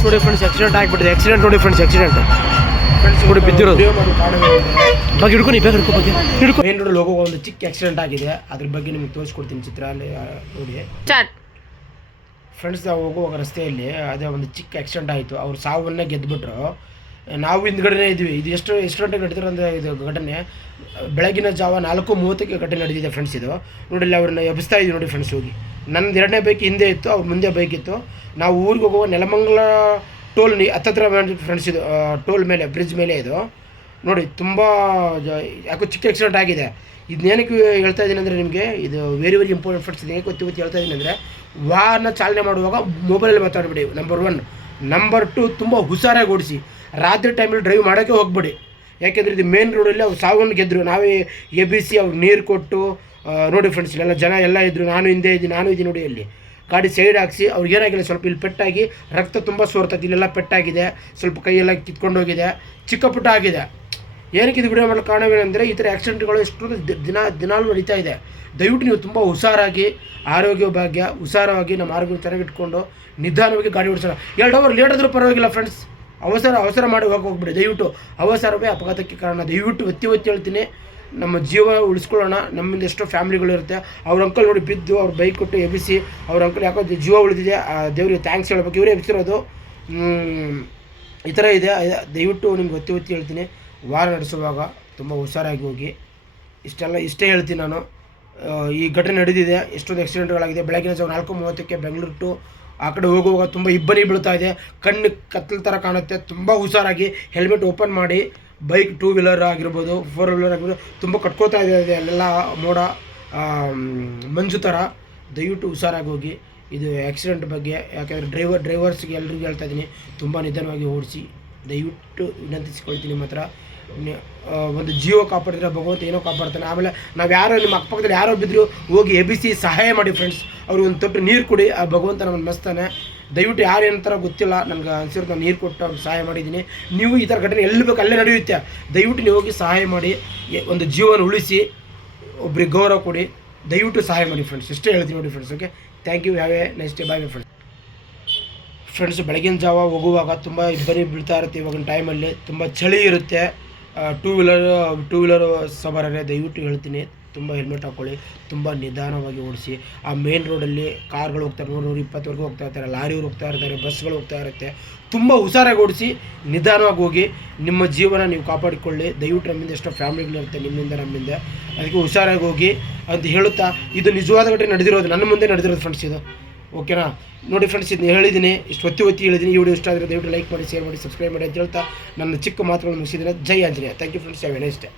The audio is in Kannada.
ಫ್ರೆಂಡ್ಸ್ ನೋಡಿ ಫ್ರೆಂಡ್ಸ್ ಆಕ್ಸಿಡೆಂಟ್ ಆಗಿಬಿಟ್ಟಿದೆ. ಆಕ್ಸಿಡೆಂಟ್ ನೋಡಿ ಫ್ರೆಂಡ್ಸ್ ಆಕ್ಸಿಡೆಂಟ್ ಫ್ರೆಂಡ್ಸ್ ನೋಡಿ ಬಿದ್ದಿರೋದು. ಬಗ್ಗೆ ಹಿಡ್ಕೊಂಡು ಬೇಗ ಹಿಡ್ಕೊ ಬಗ್ಗೆ ಹಿಡ್ಕೊ. ಮೇನ್ ನೋಡಿ ಲೋಗೋ ಒಂದು ಚಿಕ್ಕ ಆಕ್ಸಿಡೆಂಟ್ ಆಗಿದೆ. ಅದ್ರ ಬಗ್ಗೆ ನಿಮಗೆ ತೋರಿಸ್ಕೊಡ್ತೀನಿ ಚಿತ್ರ ಅಲ್ಲಿ ನೋಡಿ. ಚಾಟ್ ಫ್ರೆಂಡ್ಸ್ ನಾವು ಹೋಗುವಾಗ ರಸ್ತೆಯಲ್ಲಿ ಅದೇ ಒಂದು ಚಿಕ್ಕ ಆಕ್ಸಿಡೆಂಟ್ ಆಯಿತು. ಅವ್ರು ಸಾವನ್ನೇ ಗೆದ್ದುಬಿಟ್ರು ನಾವು ಹಿಂದ್ಗಡೆನೇ ಇದ್ವಿ ಇದು ಎಷ್ಟು ಎಷ್ಟು ಗಂಟೆಗೆ ನಡೀತಾರೆ ಅಂದರೆ ಇದು ಘಟನೆ? ಬೆಳಗಿನ ಜಾವ ನಾಲ್ಕು ಮೂವತ್ತಕ್ಕೆ ಘಟನೆ ನಡೆದಿದೆ ಫ್ರೆಂಡ್ಸ್ ಇದು. ನೋಡಿ ಇಲ್ಲಿ ಅವ್ರನ್ನ ಎಬ್ಬಿಸ್ತಾ ಇದ್ವಿ ನೋಡಿ ಫ್ರೆಂಡ್ಸ್ ಹೋಗಿ. ನಂದು ಎರಡನೇ ಬೈಕ್ ಹಿಂದೆ ಇತ್ತು, ಅವ್ರ ಮುಂದೆ ಬೈಕ್ ಇತ್ತು. ನಾವು ಊರಿಗೆ ಹೋಗುವ ನೆಲಮಂಗಲ ಟೋಲ್ ನಿ ಹತ್ತತ್ರ ಫ್ರೆಂಡ್ಸ್ ಇದು ಟೋಲ್ ಮೇಲೆ ಬ್ರಿಡ್ಜ್ ಮೇಲೆ ಇದು. ನೋಡಿ, ತುಂಬ ಯಾಕೋ ಚಿಕ್ಕ ಆಕ್ಸಿಡೆಂಟ್ ಆಗಿದೆ. ಇದನ್ನೇನಕ್ಕೆ ಹೇಳ್ತಾ ಇದ್ದೀನಿ ಅಂದರೆ ನಿಮಗೆ, ಇದು ವೆರಿ ವೆರಿ ಇಂಪಾರ್ಟೆಂಟ್ ಫ್ರೆಂಡ್ಸ್ ಇದೆ ಗೊತ್ತಿ ಗೊತ್ತಿ ಹೇಳ್ತಾ ಇದ್ದೀನಿ ಅಂದರೆ, ವಾಹನ ಚಾಲನೆ ಮಾಡುವಾಗ ಮೊಬೈಲಲ್ಲಿ ಮಾತಾಡಬೇಡಿ ನಂಬರ್ ಒನ್ ನಂಬರ್ ಟು ತುಂಬ ಹುಷಾರಾಗಿ ಓಡಿಸಿ. ರಾತ್ರಿ ಟೈಮಲ್ಲಿ ಡ್ರೈವ್ ಮಾಡೋಕ್ಕೆ ಹೋಗ್ಬೇಡಿ. ಯಾಕೆಂದರೆ ಇದು ಮೇನ್ ರೋಡಲ್ಲಿ ಅವ್ರು ಸಾವನ್ನು ಗೆದ್ದರು ನಾವೇ ಎ ಬಿ ಸಿ ಅವ್ರು ನೀರು ಕೊಟ್ಟು ನೋಡಿ ಫ್ರೆಂಡ್ಸ್ ಇಲ್ಲೆಲ್ಲ ಜನ ಎಲ್ಲ ಇದ್ದರು ನಾನು ಹಿಂದೆ ಇದ್ದೀನಿ, ನಾನು ಇದ್ದೀನಿ ನೋಡಿ ಅಲ್ಲಿ. ಗಾಡಿ ಸೈಡ್ ಹಾಕಿಸಿ ಅವ್ರಿಗೆ ಏನಾಗಿಲ್ಲ, ಸ್ವಲ್ಪ ಇಲ್ಲಿ ಪೆಟ್ಟಾಗಿ, ರಕ್ತ ತುಂಬ ಸೋರ್ತೈತೆ, ಇಲ್ಲೆಲ್ಲ ಪೆಟ್ಟಾಗಿದೆ. ಸ್ವಲ್ಪ ಕೈಯೆಲ್ಲ ಕಿತ್ಕೊಂಡೋಗಿದೆ. ಚಿಕ್ಕ ಪುಟ್ಟ ಆಗಿದೆ. ಏನಕ್ಕೆ ಇದು ವಿಡಿಯೋ ಮಾಡಲು ಕಾರಣವೇನೆಂದರೆ ಈ ಥರ ಆಕ್ಸಿಡೆಂಟ್ಗಳು ಎಷ್ಟೊಂದು ದಿನ ದಿನಾಲು ನಡೀತಾ ಇದೆ. ದಯವಿಟ್ಟು ನೀವು ತುಂಬ ಹುಷಾರಾಗಿ, ಆರೋಗ್ಯ ಭಾಗ್ಯ ಹುಷಾರವಾಗಿ ನಮ್ಮ ಆರೋಗ್ಯ ಚೆನ್ನಾಗಿಟ್ಕೊಂಡು ನಿಧಾನವಾಗಿ ಗಾಡಿ ಓಡಿಸೋಣ. ಎರಡು ಅವರ್ ಲೇಟ್ ಆದರೂ ಪರವಾಗಿಲ್ಲ ಫ್ರೆಂಡ್ಸ್ ಅವಸರ ಅವಸರ ಮಾಡಿ ಹೋಗಿ ಹೋಗ್ಬಿಡಿ. ದಯವಿಟ್ಟು ಅವಸರವೇ ಅಪಘಾತಕ್ಕೆ ಕಾರಣ. ದಯವಿಟ್ಟು ಒತ್ತಿ ಒತ್ತಿ ಹೇಳ್ತೀನಿ. ನಮ್ಮ ಜೀವ ಉಳಿಸ್ಕೊಳ್ಳೋಣ. ನಮ್ಮಿಂದ ಎಷ್ಟೋ ಫ್ಯಾಮಿಲಿಗಳಿರುತ್ತೆ ಅವ್ರ ಅಂಕಲ್ ನೋಡಿ ಬಿದ್ದು ಅವ್ರ ಬೈಕ್ ಕೊಟ್ಟು ಎಬ್ಬಿಸಿ ಅವ್ರ ಅಂಕಲ್ ಯಾಕೋ ಜೀವ ಉಳಿದಿದೆ. ಆ, ದೇವರಿಗೆ ಥ್ಯಾಂಕ್ಸ್ ಹೇಳ್ಬೇಕು. ಇವರೇ ಎಬ್ಬಿಸಿರೋದು. ಈ ಥರ ಇದೆ. ದಯವಿಟ್ಟು ನಿಮ್ಗೆ ಒತ್ತಿ ಒತ್ತಿ ಹೇಳ್ತೀನಿ. ವಾರ ನಡೆಸುವಾಗ ತುಂಬ ಹುಷಾರಾಗಿ ಹೋಗಿ. ಇಷ್ಟೆಲ್ಲ ಇಷ್ಟೇ ಹೇಳ್ತೀನಿ ನಾನು. ಈ ಘಟನೆ ನಡೆದಿದೆ, ಎಷ್ಟೊಂದು ಆಕ್ಸಿಡೆಂಟ್ಗಳಾಗಿದೆ ಬೆಳಗಿನ ಜಾವ ನಾಲ್ಕು ಮೂವತ್ತಕ್ಕೆ ಬೆಂಗಳೂರು ಟು ಆ ಕಡೆ ಹೋಗುವಾಗ ತುಂಬ ಇಬ್ಬನಿ ಬೀಳ್ತಾ ಇದೆ. ಕಣ್ಣು ಕತ್ತಲ ಥರ ಕಾಣುತ್ತೆ, ತುಂಬ ಹುಷಾರಾಗಿ ಹೆಲ್ಮೆಟ್ ಓಪನ್ ಮಾಡಿ, ಬೈಕ್ ಟೂ ವೀಲರ್ ಆಗಿರ್ಬೋದು ಫೋರ್ ವೀಲರ್ ಆಗಿರ್ಬೋದು, ತುಂಬ ಕಟ್ಕೋತಾ ಇದೆ ಅಲ್ಲೆಲ್ಲ ಮೋಡ ಮಂಜು ಥರ ದಯವಿಟ್ಟು ಹುಷಾರಾಗಿ ಹೋಗಿ. ಇದು ಆಕ್ಸಿಡೆಂಟ್ ಬಗ್ಗೆ, ಯಾಕೆಂದರೆ ಡ್ರೈವರ್ ಡ್ರೈವರ್ಸ್ಗೆ ಎಲ್ರಿಗೂ ಹೇಳ್ತಾ ಇದ್ದೀನಿ, ತುಂಬ ನಿಧಾನವಾಗಿ ಓಡಿಸಿ. ದಯವಿಟ್ಟು ವಿನಂತಿಸಿಕೊಳ್ತೀನಿ ನಿಮ್ಮ ಹತ್ರ ಒಂದು ಜೀವ ಕಾಪಾಡಿದ್ರೆ ಭಗವಂತ ಏನೋ ಕಾಪಾಡ್ತಾನೆ. ಆಮೇಲೆ ನಾವು ಯಾರೋ ನಿಮ್ಮ ಅಕ್ಕಪಕ್ಕದಲ್ಲಿ ಯಾರೋ ಬಿದ್ದರೂ ಹೋಗಿ ಎಬಿಸಿ ಸಹಾಯ ಮಾಡಿ ಫ್ರೆಂಡ್ಸ್ ಅವ್ರಿಗೆ ಒಂದು ತೊಟ್ಟು ನೀರು ಕೊಡಿ. ಆ, ಭಗವಂತ ನಮ್ಮನ್ನು ಮೆಸ್ತಾನೆ. ದಯವಿಟ್ಟು ಯಾರು ಏನಂತಾರ ಗೊತ್ತಿಲ್ಲ. ನನಗೆ ಅನ್ಸಿರೋ ನಾನು ನೀರು ಕೊಟ್ಟು ಅವ್ರಿಗೆ ಸಹಾಯ ಮಾಡಿದ್ದೀನಿ ನೀವು ಈ ಥರ ಘಟನೆ ಎಲ್ಲಿ ಬೇಕು ಅಲ್ಲೇ ನಡೆಯುತ್ತೆ. ದಯವಿಟ್ಟು ನೀವು ಹೋಗಿ ಸಹಾಯ ಮಾಡಿ. ಒಂದು ಜೀವನ ಉಳಿಸಿ, ಒಬ್ರಿಗೆ ಗೌರವ ಕೊಡಿ. ದಯವಿಟ್ಟು ಸಹಾಯ ಮಾಡಿ ಫ್ರೆಂಡ್ಸ್ ಇಷ್ಟೇ ಹೇಳ್ತೀನಿ ನೋಡಿ friends okay thank you have a next day bye friends friends ಬೆಳಗಿನ ಜಾವ ಹೋಗುವಾಗ ತುಂಬ ಇಬ್ಬರಿ ಬೀಳ್ತಾ ಇರುತ್ತೆ ಇವಾಗಿನ ಟೈಮಲ್ಲಿ ತುಂಬ ಚಳಿ ಇರುತ್ತೆ. ಟೂ ವೀಲರ್ ಟೂ ವೀಲರ್ ಸವಾರರೇ, ದಯವಿಟ್ಟು ಹೇಳ್ತೀನಿ, ತುಂಬ ಹೆಲ್ಮೆಟ್ ಹಾಕ್ಕೊಳ್ಳಿ ತುಂಬ ನಿಧಾನವಾಗಿ ಓಡಿಸಿ. ಆ ಮೇನ್ ರೋಡಲ್ಲಿ ಕಾರ್ಗಳು ಹೋಗ್ತಾರೆ ನೂರು ನೂರು ಇಪ್ಪತ್ತವರೆಗೂ ಹೋಗ್ತಾ ಇರ್ತಾರೆ, ಲಾರಿಯವ್ರು ಹೋಗ್ತಾ ಇರ್ತಾರೆ, ಬಸ್ಗಳು ಹೋಗ್ತಾ ಇರುತ್ತೆ. ತುಂಬ ಹುಷಾರಾಗಿ ಓಡಿಸಿ, ನಿಧಾನವಾಗಿ ಹೋಗಿ, ನಿಮ್ಮ ಜೀವನ ನೀವು ಕಾಪಾಡಿಕೊಳ್ಳಿ. ದಯವಿಟ್ಟು ನಮ್ಮಿಂದ ಎಷ್ಟೋ ಫ್ಯಾಮಿಲಿಗಳಿರುತ್ತೆ ನಿಮ್ಮಿಂದ, ನಮ್ಮಿಂದ. ಅದಕ್ಕೆ ಹುಷಾರಾಗಿ ಹೋಗಿ ಅಂತ ಹೇಳುತ್ತಾ, ಇದು ನಿಜವಾದ ಘಟನೆ ನಡೆದಿರೋದು, ನನ್ನ ಮುಂದೆ ನಡೆದಿರೋದು ಫ್ರೆಂಡ್ಸ್ ಇದು. ಓಕೆನಾ? ನೋಡಿ ಫ್ರೆಂಡ್ಸ್ ಇದನ್ನ ಹೇಳಿದ್ದೀನಿ ಇಷ್ಟು ಒತ್ತಿ ಒತ್ತಿ ಹೇಳಿದ್ದೀನಿ ಈ ವಿಡಿಯೋ ಇಷ್ಟ ಆದರೆ ದಯವಿಟ್ಟು ಲೈಕ್ ಮಾಡಿ ಶೇರ್ ಮಾಡಿ ಸಬ್ಸ್ಕ್ರೈಬ್ ಮಾಡಿ ಅಂತ ಹೇಳ್ತಾ ನನ್ನ ಚಿಕ್ಕ ಮಾತುಗಳನ್ನು ಮುಗಿಸಿದ್ರೆ ಜೈ Anjaneya. Thank you friends have a day